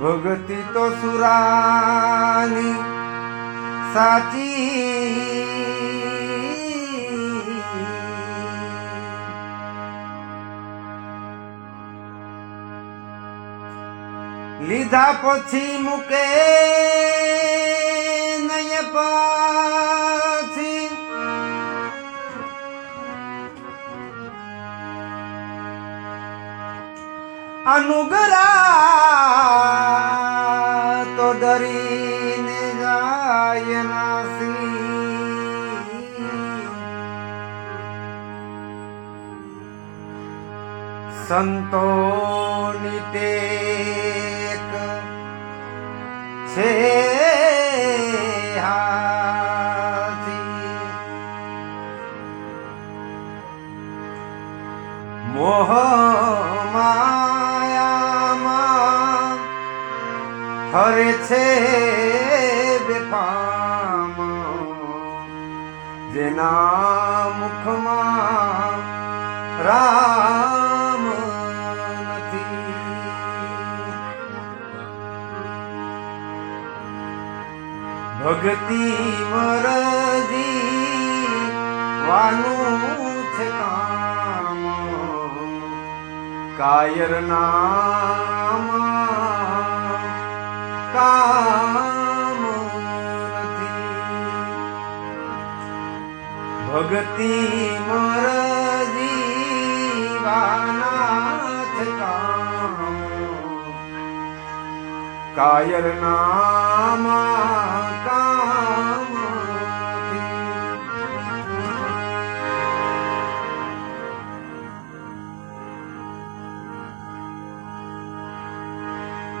ભગતિ તો સુરાની સાચી. લીધા પછી મૂકે નય પાછી. અનુગ્રહ સંતોની ટેક છે મોહ માયામાં હરે છે બેફામ. જેના ભક્તિ મરજી વાનું છે કામ. કાયર નામ કામ ભક્તિ મરજી વાનાથ કામ. કાયર નામ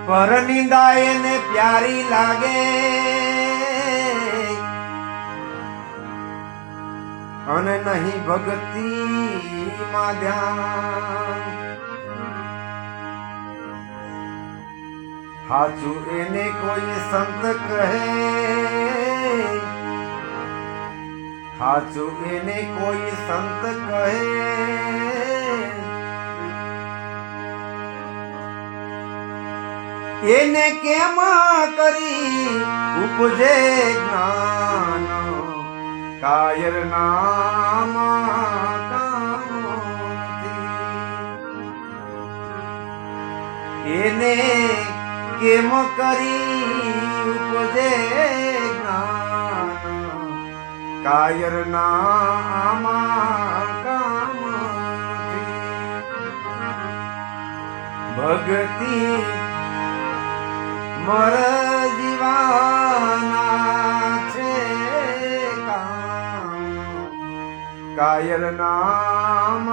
પર નિંદા પ્યારી લાગે. અને નહીં ભક્તિ માં ધ્યાન. હાચું એને કોઈ સંત કહે. હાચું એને કોઈ સંત કહે. એને કેમ કરી ઉપજે જ્ઞાન કાયર નામ. એને કેમ કરી ઉપજે જ્ઞાન કાયર નામ. ભક્તિ મર જીવાના છે કાયર નામ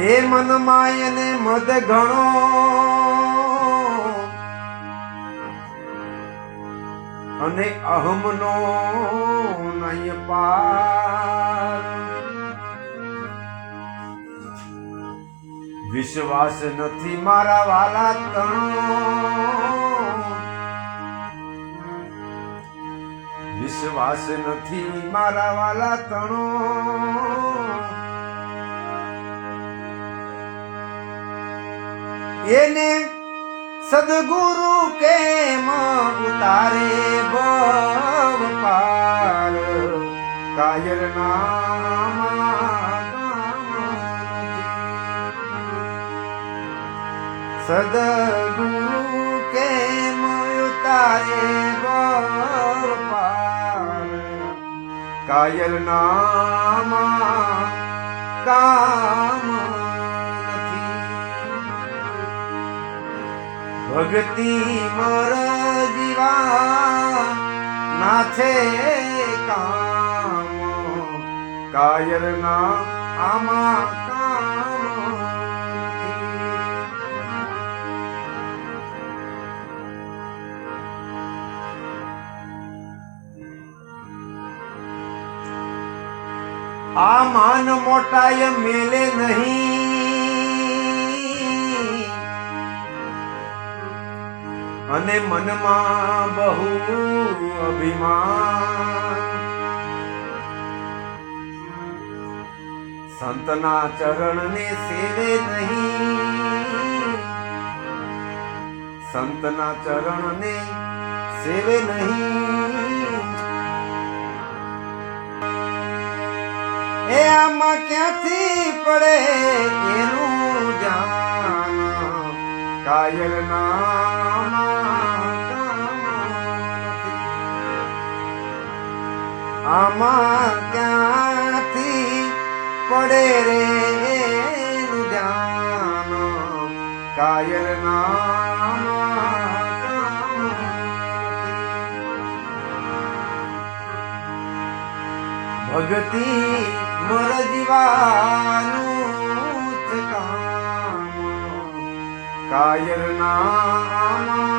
એ મનમાં એને મદ ગણો અને અહમનો નય પાર વિશ્વાસ નથી મારા વાલા તણો. વિશ્વાસ નથી મારા વાલા તણો. એને સદગુરુ કેમ ઉતારે ભવ પાર કાયર નામ સદગુરુ કેમ ઉતારે ભવ પાર કાયર નામ કામ ભક્તિ મોર જીવા નાથે કામ. કાયર ના આમાં કામ આ માન મોટાય મેલે નહીં. અને મનમાં બહુ અભિમાન. સંતના ચરણને સેવે નહીં. સંતના ચરણને સેવે નહીં. એ આમાં ક્યાંથી પડે એનું ધ્યાન કાયર આમાં ક્યાંથી પડે રે ધ્યાન? કાયર ભગતિ મર જીવાનું કાયર કામ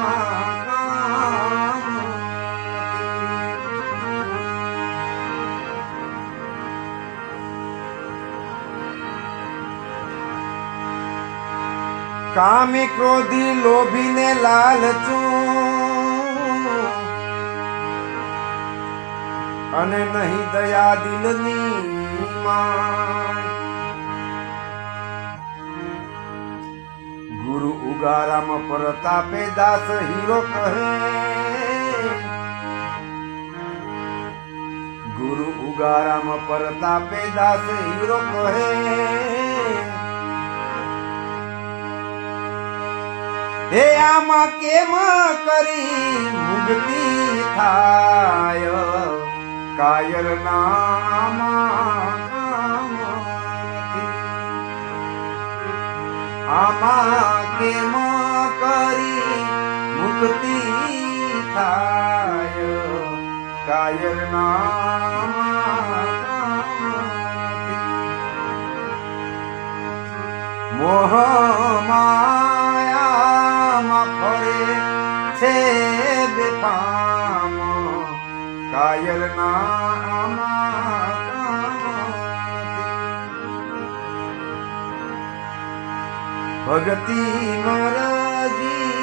કામી ક્રોધી લોભીને લાલચું અને નહીં દયા દિલની ગુરુ ઉગારામ પ્રતાપે દાસ હીરો કહે. ગુરુ ઉગારામ પ્રતાપે દાસ હીરો કહે. હે આમાં કેમ કરી મુક્તિ થાય? કાયર નામ આમાં કેમ કરી મુક્તિ થાય? કાયર નામ મોહ ભક્તિ મર જીવાનું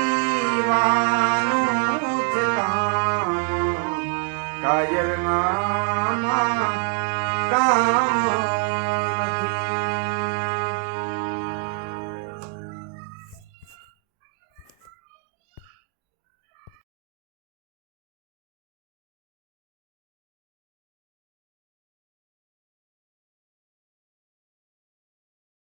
કાયર